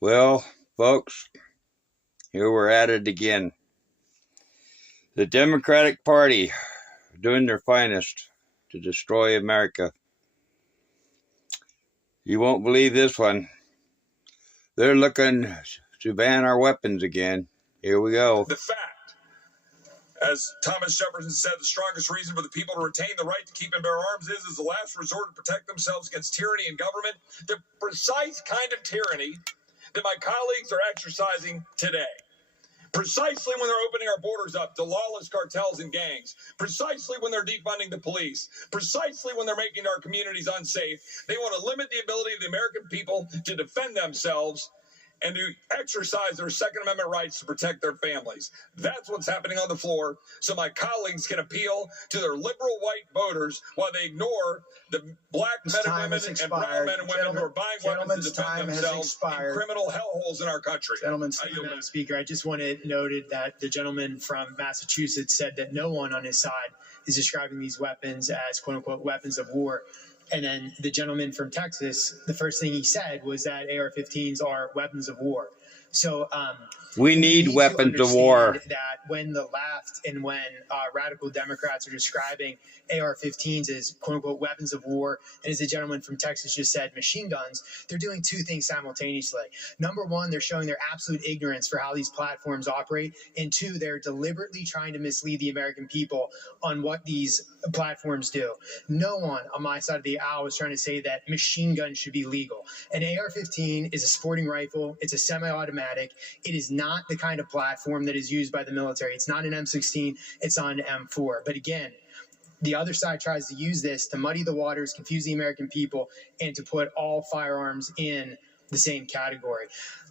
Well, folks, here we're at it again. The Democratic Party doing their finest to destroy America. You won't believe this one. They're looking to ban our weapons again. Here we go. The fact, as Thomas Jefferson said, the strongest reason for the people to retain the right to keep and bear arms is the last resort to protect themselves against tyranny and government. The precise kind of tyranny that my colleagues are exercising today. Precisely when they're opening our borders up to lawless cartels and gangs. Precisely when they're defunding the police. Precisely when they're making our communities unsafe. They want to limit the ability of the American people to defend themselves and to exercise their Second Amendment rights to protect their families. That's what's happening on the floor, so my colleagues can appeal to their liberal white voters while they ignore the black men and women and brown men and women who are buying weapons to defend themselves in criminal hellholes in our country. Gentleman's time, Madam Speaker. I just wanted noted that the gentleman from Massachusetts said that no one on his side is describing these weapons as quote-unquote weapons of war. And then the gentleman from Texas, the first thing he said was that AR-15s are weapons of war. So we need weapons of war. That when the left and when radical Democrats are describing AR-15s as quote-unquote weapons of war, and as the gentleman from Texas just said, machine guns, they're doing two things simultaneously. Number one, they're showing their absolute ignorance for how these platforms operate. And two, they're deliberately trying to mislead the American people on what these platforms do. No one on my side of the aisle is trying to say that machine guns should be legal. An AR-15 is a sporting rifle. It's a semi-automatic. It is not the kind of platform that is used by the military. It's not an M16. It's on an M4. But again, the other side tries to use this to muddy the waters, confuse the American people, and to put all firearms in the same category.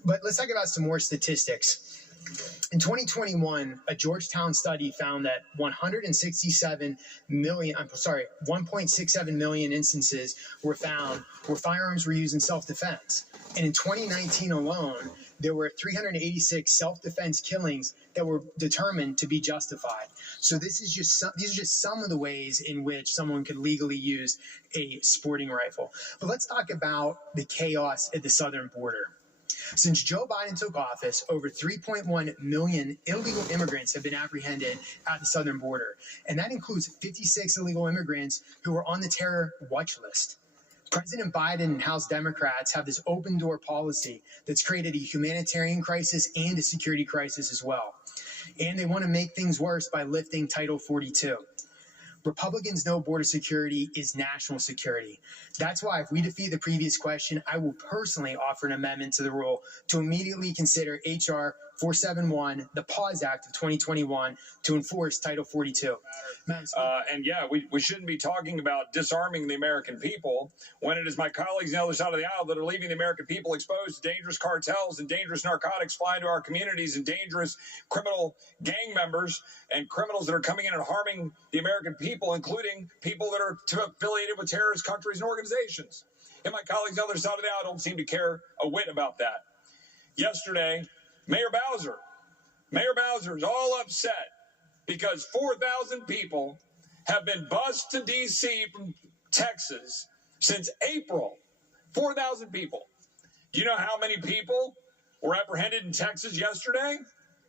But let's talk about some more statistics. In 2021, a Georgetown study found that 1.67 million instances were found where firearms were used in self-defense. And in 2019 alone, there were 386 self-defense killings that were determined to be justified. So these are just some of the ways in which someone could legally use a sporting rifle. But let's talk about the chaos at the southern border. Since Joe Biden took office, over 3.1 million illegal immigrants have been apprehended at the southern border. And that includes 56 illegal immigrants who are on the terror watch list. President Biden and House Democrats have this open door policy that's created a humanitarian crisis and a security crisis as well. And they want to make things worse by lifting Title 42. Republicans know border security is national security. That's why if we defeat the previous question, I will personally offer an amendment to the rule to immediately consider H.R. 471, the PAUSE Act of 2021, to enforce Title 42. And yeah, we shouldn't be talking about disarming the American people when it is my colleagues on the other side of the aisle that are leaving the American people exposed to dangerous cartels and dangerous narcotics flying to our communities and dangerous criminal gang members and criminals that are coming in and harming the American people, including people that are affiliated with terrorist countries and organizations. And my colleagues on the other side of the aisle don't seem to care a whit about that. Yesterday, Mayor Bowser is all upset because 4,000 people have been bused to D.C. from Texas since April. 4,000 people. Do you know how many people were apprehended in Texas yesterday?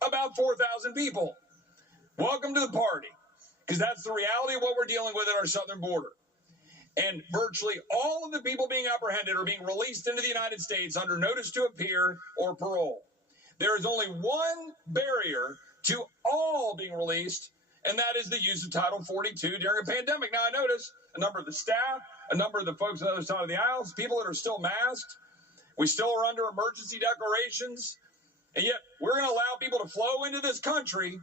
About 4,000 people. Welcome to the party, because that's the reality of what we're dealing with at our southern border. And virtually all of the people being apprehended are being released into the United States under notice to appear or parole. There is only one barrier to all being released, and that is the use of Title 42 during a pandemic. Now, I notice a number of the staff, a number of the folks on the other side of the aisles, people that are still masked. We still are under emergency declarations, and yet we're going to allow people to flow into this country,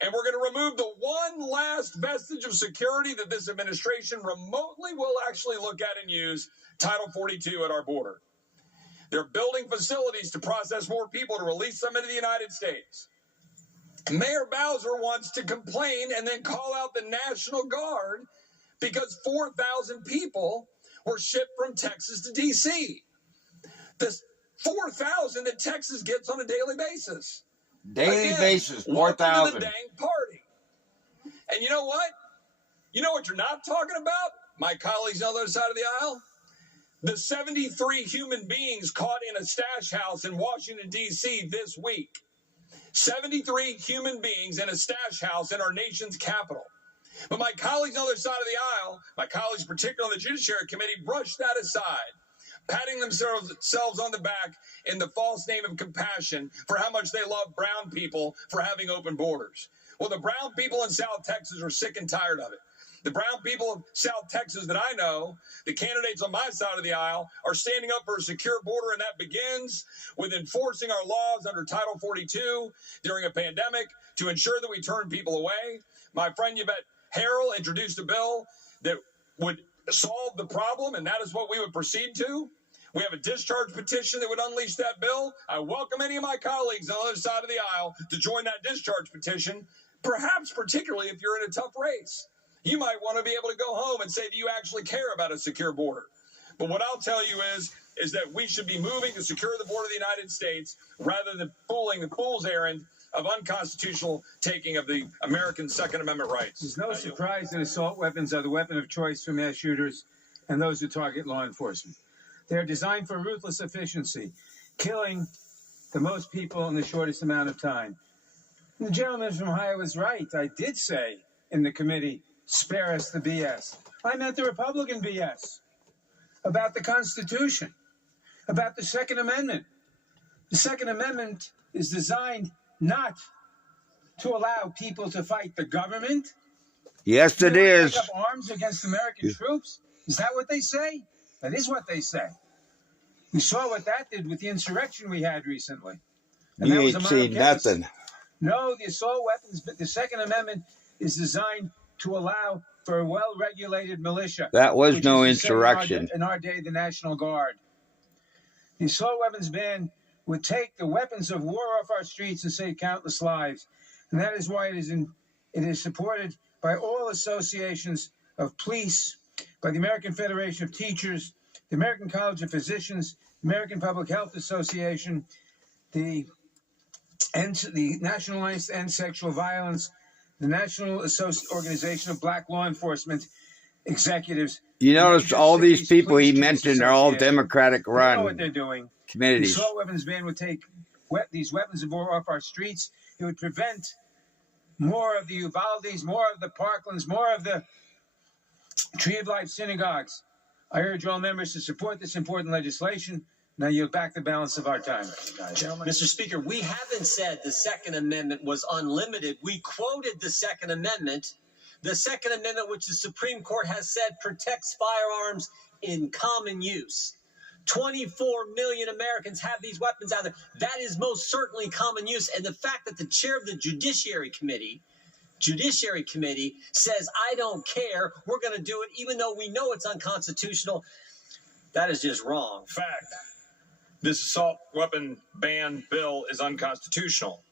and we're going to remove the one last vestige of security that this administration remotely will actually look at and use, Title 42 at our border. They're building facilities to process more people to release them into the United States. Mayor Bowser wants to complain and then call out the National Guard because 4,000 people were shipped from Texas to D.C. This 4,000 that Texas gets on a daily basis. Daily Again, basis, 4,000. welcome to the dang party. And you know what you're not talking about, my colleagues on the other side of the aisle? The 73 human beings caught in a stash house in Washington, D.C. this week. 73 human beings in a stash house in our nation's capital. But my colleagues on the other side of the aisle, my colleagues particularly on the Judiciary Committee, brushed that aside, patting themselves on the back in the false name of compassion for how much they love brown people for having open borders. Well, the brown people in South Texas are sick and tired of it. The brown people of South Texas that I know, the candidates on my side of the aisle, are standing up for a secure border, and that begins with enforcing our laws under Title 42 during a pandemic to ensure that we turn people away. My friend Yvette Harrell introduced a bill that would solve the problem, and that is what we would proceed to. We have a discharge petition that would unleash that bill. I welcome any of my colleagues on the other side of the aisle to join that discharge petition, perhaps particularly if you're in a tough race. You might want to be able to go home and say that you actually care about a secure border. But what I'll tell you is that we should be moving to secure the border of the United States rather than fooling the fool's errand of unconstitutional taking of the American Second Amendment rights. There's no surprise that assault weapons are the weapon of choice for mass shooters and those who target law enforcement. They're designed for ruthless efficiency, killing the most people in the shortest amount of time. And the gentleman from Ohio was right. I did say in the committee, spare us the BS. I meant the Republican BS about the Constitution, about the Second Amendment. The Second Amendment is designed not to allow people to fight the government. Yes, it is. Take up arms against American troops. Is that what they say? That is what they say. We saw what that did with the insurrection we had recently. And You that was ain't a seen minor case. nothing. No, the assault weapons, but the Second Amendment is designed to allow for a well-regulated militia. That was which no is to say insurrection. in our day, the National Guard. The assault weapons ban would take the weapons of war off our streets and save countless lives. And that is why it is supported by all associations of police, by the American Federation of Teachers, the American College of Physicians, the American Public Health Association, the National Alliance to End Sexual Violence, the National Organization of Black Law Enforcement Executives. You notice all these people he mentioned are all Democratic They know what run they're doing. The communities. assault weapons ban would take these weapons of war off our streets. It would prevent more of the Uvaldes, more of the Parklands, more of the Tree of Life synagogues. I urge all members to support this important legislation. Now yield back the balance of our time. Gentlemen. Mr. Speaker, we haven't said the Second Amendment was unlimited. We quoted the Second Amendment. The Second Amendment, which the Supreme Court has said protects firearms in common use. 24 million Americans have these weapons out there. That is most certainly common use. And the fact that the chair of the Judiciary Committee says, I don't care, we're going to do it, even though we know it's unconstitutional, that is just wrong. Fact. This assault weapon ban bill is unconstitutional.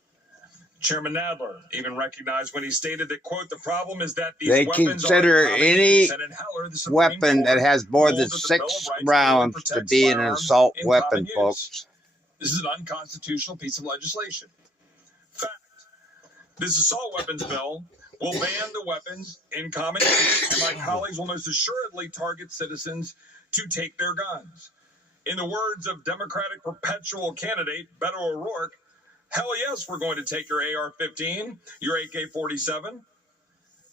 Chairman Nadler even recognized when he stated that, quote, the problem is that these They weapons consider are any Senate Heller, the Supreme weapon Court that has more ruled than that the Bill of 6 Rights rounds clearly to protects be an firearms assault in weapon, common use. folks. This is an unconstitutional piece of legislation. Fact. This assault weapons bill will ban the weapons in common use, and my colleagues will most assuredly target citizens to take their guns. In the words of Democratic perpetual candidate Beto O'Rourke, hell yes, we're going to take your AR-15, your AK-47.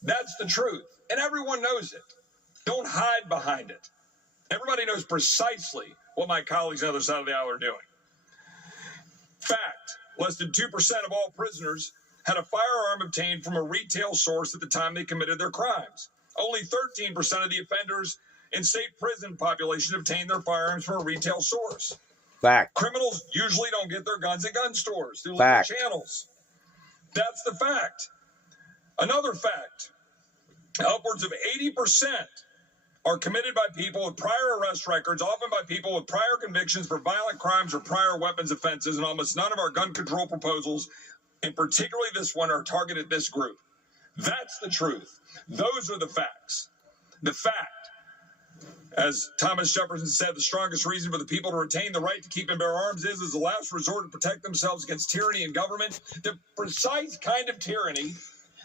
That's the truth, and everyone knows it. Don't hide behind it. Everybody knows precisely what my colleagues on the other side of the aisle are doing. Fact, less than 2% of all prisoners had a firearm obtained from a retail source at the time they committed their crimes. Only 13% of the offenders in state prison population obtained their firearms from a retail source. Fact. Criminals usually don't get their guns at gun stores through legal Fact. channels. That's the fact. Another fact, upwards of 80% are committed by people with prior arrest records, often by people with prior convictions for violent crimes or prior weapons offenses, and almost none of our gun control proposals, and particularly this one, are targeted this group. That's the truth. Those are the facts. The fact, as Thomas Jefferson said, the strongest reason for the people to retain the right to keep and bear arms is as a last resort to protect themselves against tyranny and government, the precise kind of tyranny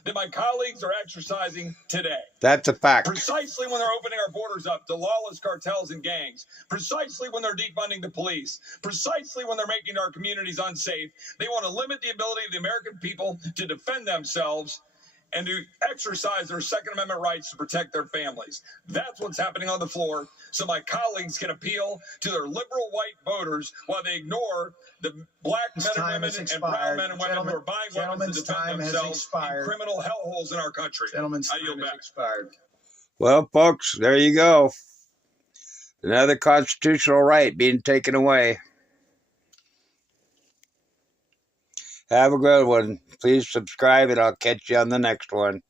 that my colleagues are exercising today. That's a fact. Precisely when they're opening our borders up to lawless cartels and gangs, precisely when they're defunding the police, precisely when they're making our communities unsafe, they want to limit the ability of the American people to defend themselves and to exercise their Second Amendment rights to protect their families. That's what's happening on the floor, so my colleagues can appeal to their liberal white voters while they ignore the black men and women and brown men and women who are buying weapons to defend themselves in criminal hellholes in our country. Gentlemen's I yield time has back. expired. Well, folks, there you go. Another constitutional right being taken away. Have a good one. Please subscribe and I'll catch you on the next one.